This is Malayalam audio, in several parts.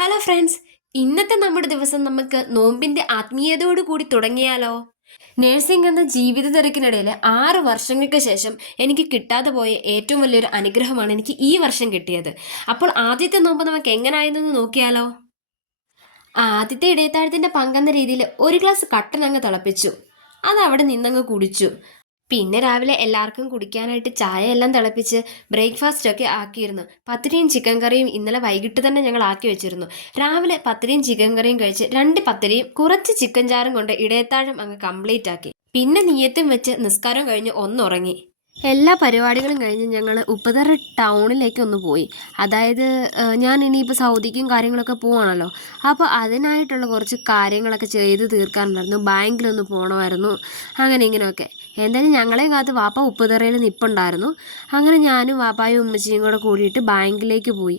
ഹലോ ഫ്രണ്ട്സ്, ഇന്നത്തെ നമ്മുടെ ദിവസം നമുക്ക് നോമ്പിന്റെ ആത്മീയതയോട് കൂടി തുടങ്ങിയാലോ? നേഴ്സിംഗ് എന്ന ജീവിത തിരക്കിനിടയിൽ 6 വർഷങ്ങൾക്ക് ശേഷം എനിക്ക് കിട്ടാതെ പോയ ഏറ്റവും വലിയൊരു അനുഗ്രഹമാണ് എനിക്ക് ഈ വർഷം കിട്ടിയത്. അപ്പോൾ ആദ്യത്തെ നോമ്പ് നമുക്ക് എങ്ങനായെന്ന് നോക്കിയാലോ? ആദ്യത്തെ ഇടയത്താഴത്തിന്റെ പങ്കെന്ന രീതിയിൽ ഒരു ഗ്ലാസ് കട്ടൻ അങ്ങ് തിളപ്പിച്ചു. അത് അവിടെ നിന്നങ്ങ് കുടിച്ചു. പിന്നെ രാവിലെ എല്ലാവർക്കും കുടിക്കാനായിട്ട് ചായ എല്ലാം തിളപ്പിച്ച് ബ്രേക്ക്ഫാസ്റ്റ് ഒക്കെ ആക്കിയിരുന്നു. പത്തിരിയും ചിക്കൻ കറിയും ഇന്നലെ വൈകിട്ട് തന്നെ ഞങ്ങൾ ആക്കി വെച്ചിരുന്നു. രാവിലെ പത്തിരിയും ചിക്കൻ കറിയും കഴിച്ച് 2 പത്തിരിയും കുറച്ച് ചിക്കൻ ചാറും കൊണ്ട് ഇടയത്താഴം അങ്ങ് കംപ്ലീറ്റ് ആക്കി. പിന്നെ നിയത്തും വെച്ച് നിസ്കാരം കഴിഞ്ഞ് ഒന്നുറങ്ങി. എല്ലാ പരിപാടികളും കഴിഞ്ഞ് ഞങ്ങൾ ഉപ്പതറ ടൗണിലേക്ക് ഒന്ന് പോയി. അതായത് ഞാൻ ഇനിയിപ്പോൾ സൗദിക്കും കാര്യങ്ങളൊക്കെ പോവാണല്ലോ. അപ്പോൾ അതിനായിട്ടുള്ള കുറച്ച് കാര്യങ്ങളൊക്കെ ചെയ്ത് തീർക്കാനുണ്ടായിരുന്നു. ബാങ്കിലൊന്ന് പോകണമായിരുന്നു. അങ്ങനെ ഇങ്ങനെയൊക്കെ. എന്തായാലും ഞങ്ങളെയും കാത്ത് വാപ്പ ഉപ്പുതറയിൽ നിൽപ്പുണ്ടായിരുന്നു. അങ്ങനെ ഞാനും വാപ്പായും ഉമ്മച്ചിയും കൂടെ കൂടിയിട്ട് ബാങ്കിലേക്ക് പോയി.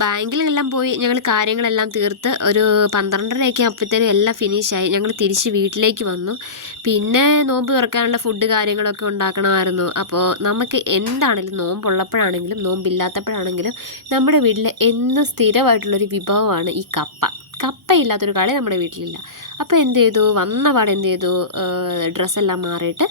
ബാങ്കിലെല്ലാം പോയി ഞങ്ങൾ കാര്യങ്ങളെല്ലാം തീർത്ത് ഒരു 12:30 ആകുമ്പോഴത്തേനും എല്ലാം ഫിനിഷായി. ഞങ്ങൾ തിരിച്ച് വീട്ടിലേക്ക് വന്നു. പിന്നെ നോമ്പ് തുറക്കാനുള്ള ഫുഡ് കാര്യങ്ങളൊക്കെ ഉണ്ടാക്കണമായിരുന്നു. അപ്പോൾ നമുക്ക് എന്താണെങ്കിലും നോമ്പുള്ളപ്പോഴാണെങ്കിലും നോമ്പില്ലാത്തപ്പോഴാണെങ്കിലും നമ്മുടെ വീട്ടിൽ എന്നും സ്ഥിരമായിട്ടുള്ളൊരു വിഭവമാണ് ഈ കപ്പ. കപ്പയില്ലാത്തൊരു കളി നമ്മുടെ വീട്ടിലില്ല. അപ്പോൾ എന്ത് ചെയ്തു, വന്നപാടെ എന്ത് ചെയ്തു, ഡ്രസ്സെല്ലാം മാറിയിട്ട്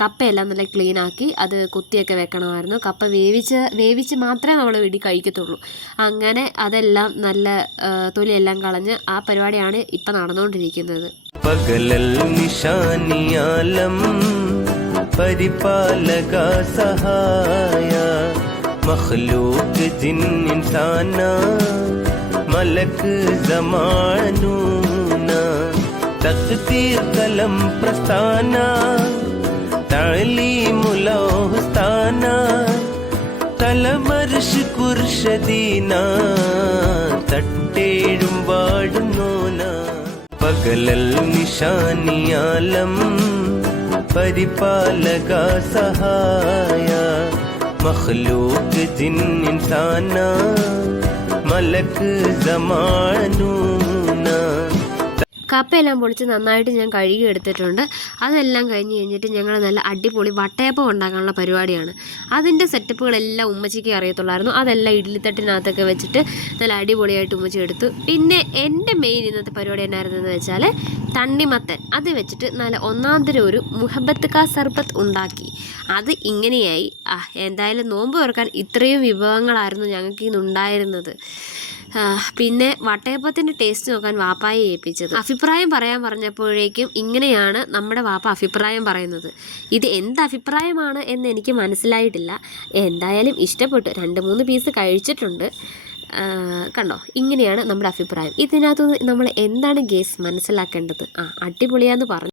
കപ്പയെല്ലാം നല്ല ക്ലീനാക്കി അത് കുത്തിയൊക്കെ വെക്കണമായിരുന്നു. കപ്പ വേവിച്ച് മാത്രമേ നമ്മൾ വീട്ടിൽ കഴിക്കത്തുള്ളൂ. അങ്ങനെ അതെല്ലാം നല്ല തൊലിയെല്ലാം കളഞ്ഞ് ആ പരിപാടിയാണ് ഇപ്പം നടന്നുകൊണ്ടിരിക്കുന്നത്. പകലൽ നിശാനിയാലം പരിപാലക സഹായ മഖ്ലൂഖ് ജിൻ ഇൻസാന മലക്ക് സമാനൂന തഖ്തീർ കലം പ്രസ്ഥാന തഅലീമുലൗഹസ്ഥാന തലമർഷ് കുർഷദീന തട്ടേഴും വാടുന്നോന പകലൽ നിശാനിയാലം പരിപാലക സഹായ മഖ്ലൂഖ് ജിൻ ഇൻസാന മലക്ക് സമാനൂന. കപ്പയെല്ലാം പൊളിച്ച് നന്നായിട്ട് ഞാൻ കഴുകി എടുത്തിട്ടുണ്ട്. അതെല്ലാം കഴിഞ്ഞിട്ട് ഞങ്ങൾ നല്ല അടിപൊളി വട്ടയപ്പം ഉണ്ടാക്കാനുള്ള പരിപാടിയാണ്. അതിൻ്റെ സെറ്റപ്പുകളെല്ലാം ഉമ്മച്ചിക്ക് അറിയത്തുള്ളായിരുന്നു. അതെല്ലാം ഇഡ്ഡലിത്തട്ടിനകത്തൊക്കെ വെച്ചിട്ട് നല്ല അടിപൊളിയായിട്ട് ഉമ്മച്ചി എടുത്തു. പിന്നെ എൻ്റെ മെയിൻ ഇന്നത്തെ പരിപാടി എന്നായിരുന്നെന്ന് വെച്ചാൽ തണ്ണിമത്തൻ അത് വെച്ചിട്ട് നല്ല ഒന്നാന്തരം ഒരു മുഹബത്ത് കാ സർബത്ത് ഉണ്ടാക്കി. അത് ഇങ്ങനെയായി. എന്തായാലും നോമ്പ് തുറക്കാൻ ഇത്രയും വിഭവങ്ങളായിരുന്നു ഞങ്ങൾക്ക് ഇന്നുണ്ടായിരുന്നത്. പിന്നെ വട്ടയപ്പത്തിൻ്റെ ടേസ്റ്റ് നോക്കാൻ വാപ്പായെ ഏൽപ്പിച്ചത്. അഭിപ്രായം പറയാൻ പറഞ്ഞപ്പോഴേക്കും ഇങ്ങനെയാണ് നമ്മുടെ വാപ്പ അഭിപ്രായം പറയുന്നത്. ഇത് എന്ത് അഭിപ്രായമാണ് എന്ന് എനിക്ക് മനസ്സിലായിട്ടില്ല. എന്തായാലും ഇഷ്ടപ്പെട്ടു. 2-3 പീസ് കഴിച്ചിട്ടുണ്ട്. കണ്ടോ, ഇങ്ങനെയാണ് നമ്മുടെ അഭിപ്രായം. ഇതിനകത്ത് നമ്മൾ എന്താണ് ഗേസ് മനസ്സിലാക്കേണ്ടത്? അടിപൊളിയാന്ന് പറഞ്ഞു.